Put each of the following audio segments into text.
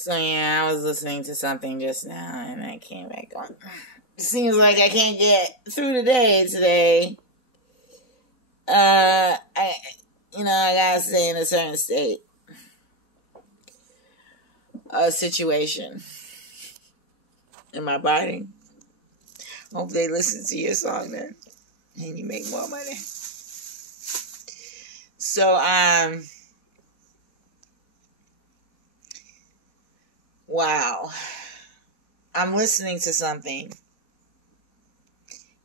So yeah, I was listening to something just now, and I came back on. Seems like I can't get through the day today. I gotta stay in a certain state, a situation in my body. Hope they listen to your song then, and you make more money. So wow, I'm listening to something,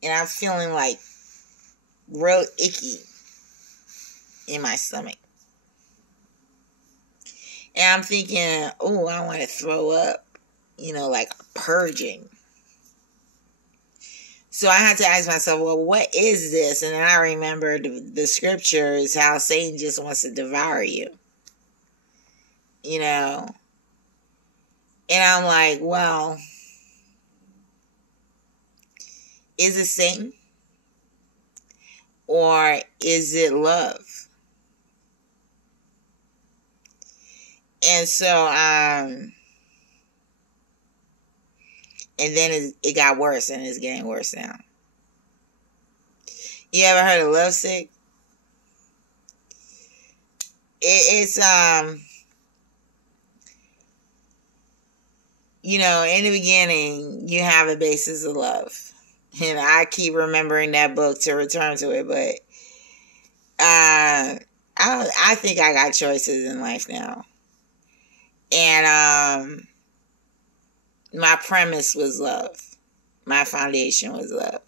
and I'm feeling like real icky in my stomach. And I'm thinking, oh, I want to throw up, like purging. So I had to ask myself, well, what is this? And then I remembered the scriptures, how Satan just wants to devour you. And I'm like, well, is it Satan? Or is it love? And so, and then it got worse, and it's getting worse now. You ever heard of lovesick? It's in the beginning, you have a basis of love. And I keep remembering that book to return to it, but I think I got choices in life now. And my premise was love. My foundation was love.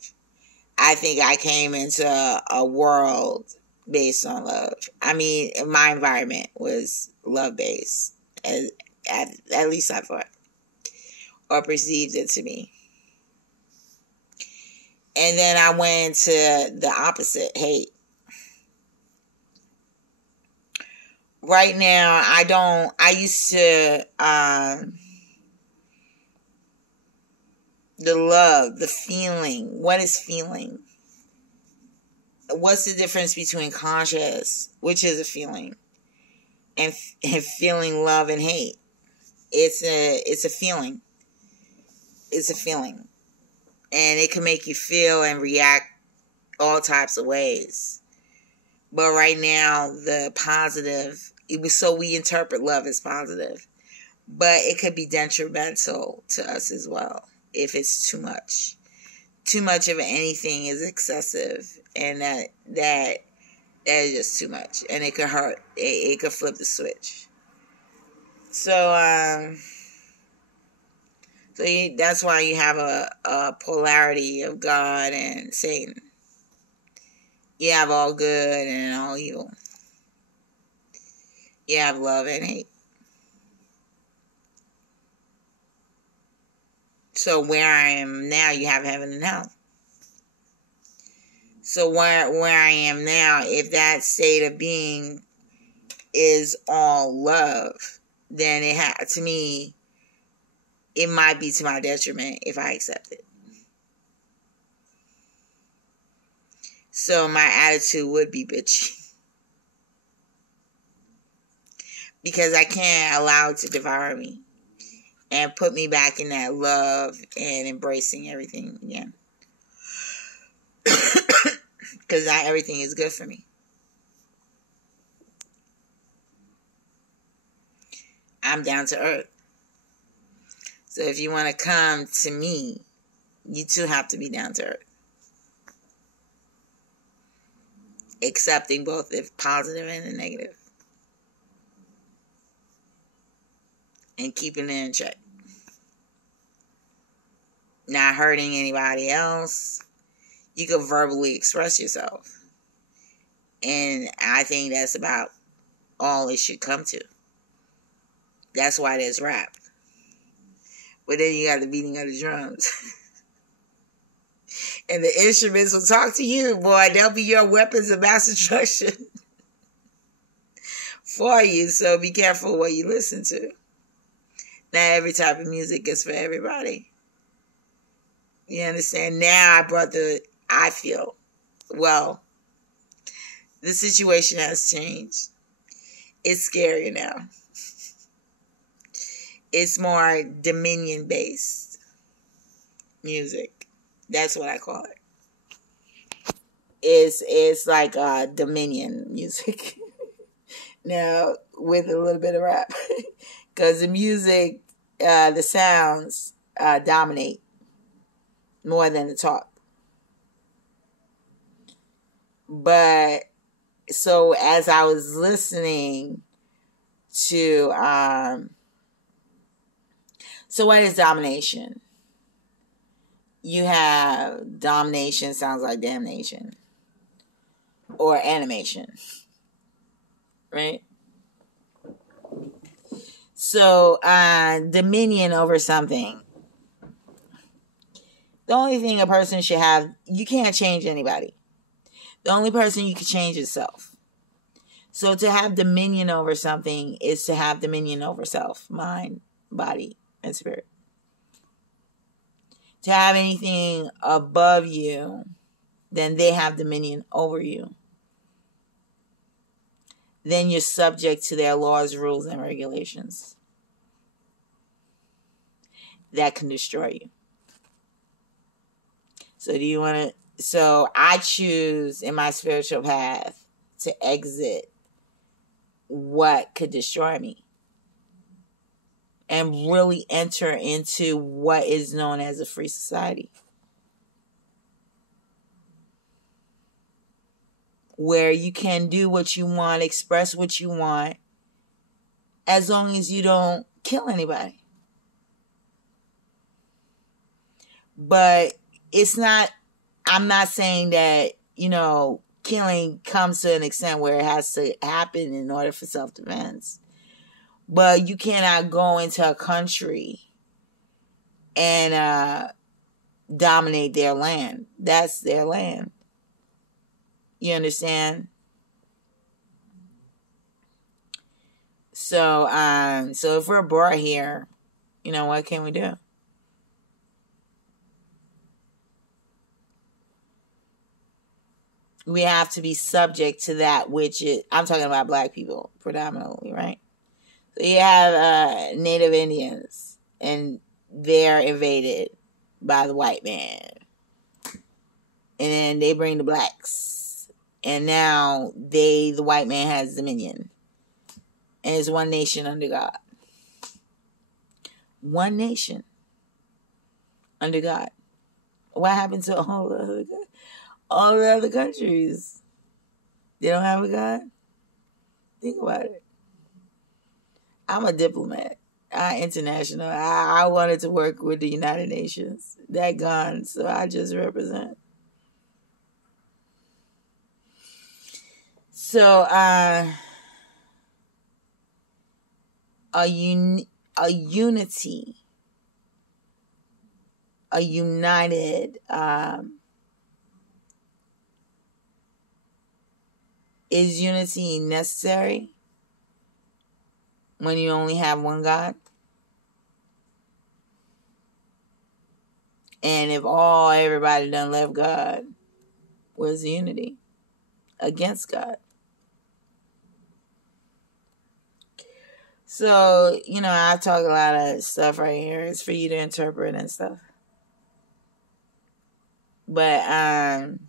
I think I came into a world based on love. I mean, my environment was love-based. At least I thought. Or perceived it to be. And then I went to the opposite, hate. Right now, I used to, the love, the feeling. What is feeling? What's the difference between conscious, which is a feeling, and feeling love and hate? It's a feeling. It's a feeling. And it can make you feel and react all types of ways. But right now, the positive, we interpret love as positive. But it could be detrimental to us as well if it's too much. Too much of anything is excessive. And that is just too much. And it could hurt. It could flip the switch. So, that's why you have a polarity of God and Satan. You have all good and all evil. You have love and hate. So where I am now, you have heaven and hell. So where I am now, if that state of being is all love, then to me, it might be to my detriment if I accept it. So my attitude would be bitchy. Because I can't allow it to devour me. And put me back in that love and embracing everything again. Because everything is good for me. I'm down to earth. So if you want to come to me, you too have to be down to earth. Accepting both the positive and the negative. And keeping it in check. Not hurting anybody else. You can verbally express yourself. And I think that's about all it should come to. That's why there's rap. But then you got the beating of the drums. And the instruments will talk to you, boy. They'll be your weapons of mass destruction for you. So be careful what you listen to. Not every type of music is for everybody. You understand? Now I feel, well, the situation has changed. It's scary now. It's more dominion based music. That's what I call it. It's like dominion music. Now with a little bit of rap, because the music, the sounds dominate more than the talk. But so as I was listening to so what is domination? You have domination sounds like damnation or animation, right? So dominion over something. The only thing a person should have, you can't change anybody. The only person you can change is yourself. So to have dominion over something is to have dominion over self, mind, body, and spirit. To have anything above you, then they have dominion over you. Then you're subject to their laws, rules, and regulations that can destroy you. So do you want to? So I choose in my spiritual path to exit what could destroy me and really enter into what is known as a free society, where you can do what you want, express what you want, as long as you don't kill anybody. But it's not, I'm not saying that, killing comes to an extent where it has to happen in order for self-defense. But you cannot go into a country and dominate their land. That's their land. You understand? So if we're brought here, what can we do? We have to be subject to that which is, I'm talking about black people predominantly, right? So you have Native Indians, and they're invaded by the white man. And then they bring the blacks. And now the white man has dominion. And it's one nation under God. One nation under God. What happened to all the other countries? They don't have a God? Think about it. I'm a diplomat. I'm international. I wanted to work with the United Nations. That gone, so I just represent. So, a unity, a united, is unity necessary when you only have one God? And if everybody done left God, where's the unity? Against God. So, I talk a lot of stuff right here. It's for you to interpret and stuff. But I'm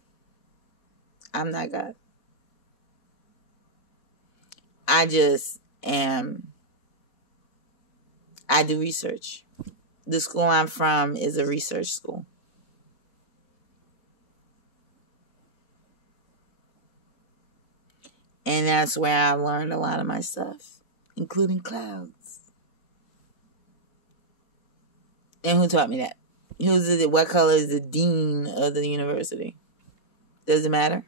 not God. I just am. I do research. The school I'm from is a research school. And that's where I learned a lot of my stuff, including clouds. And who taught me that? What color is the dean of the university? Does it matter?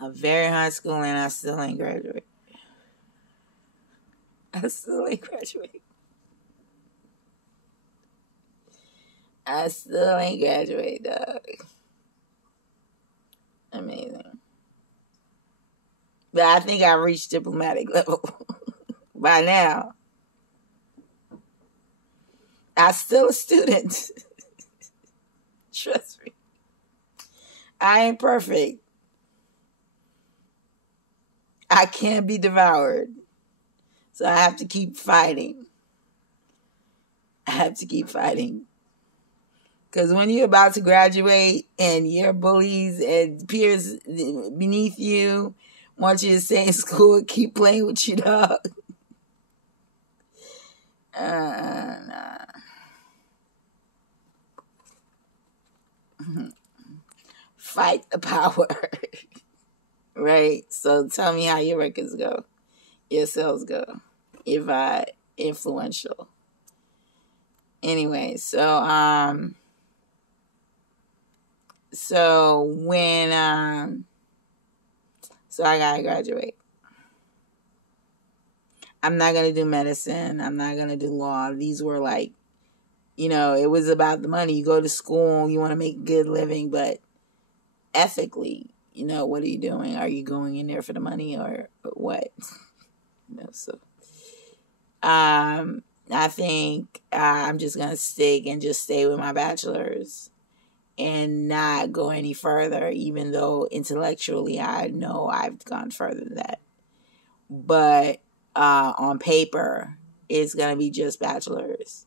I'm very high school and I still ain't graduate. I still ain't graduate, dog. Amazing. But I think I reached diplomatic level by now. I'm still a student. Trust me. I ain't perfect. I can't be devoured. So I have to keep fighting. I have to keep fighting. Because when you're about to graduate and your bullies and peers beneath you want you to stay in school and keep playing with you, dog. Nah. Fight the power. Right? So tell me how your records go. Your sales go. Your vibe. Influential. Anyway, so when so I gotta graduate. I'm not gonna do medicine. I'm not gonna do law. These were like, it was about the money. You go to school, you want to make a good living, but ethically, what are you doing? Are you going in there for the money or what? So I think I'm just gonna stick and just stay with my bachelor's and not go any further, even though intellectually I know I've gone further than that. But on paper, it's going to be just bachelor's.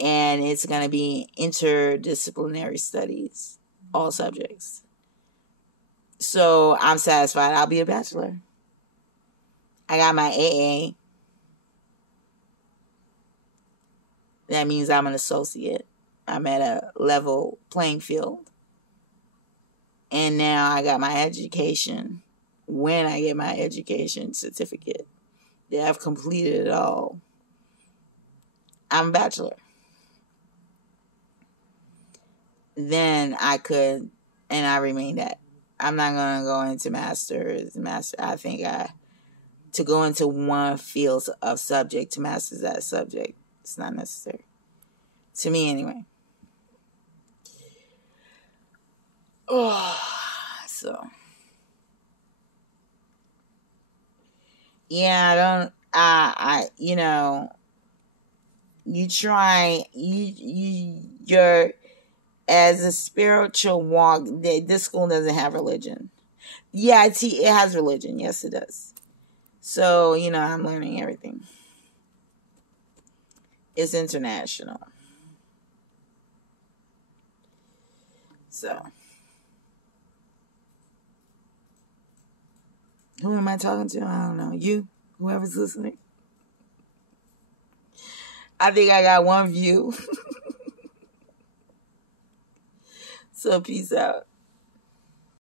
And it's going to be interdisciplinary studies, all subjects. So I'm satisfied. I'll be a bachelor. I got my AA. That means I'm an associate. I'm at a level playing field. And now I got my education. When I get my education certificate, that I've completed it all, I'm a bachelor. Then I could, and I remain that. I'm not going to go into master's. I think to go into one field of subject to master that subject, it's not necessary. To me, anyway. Oh, so. Yeah, you try, you're, as a spiritual walk, this school doesn't have religion. Yeah, it has religion. Yes, it does. So, I'm learning everything. It's international. So, who am I talking to? I don't know. You, whoever's listening. I think I got one view. So, peace out.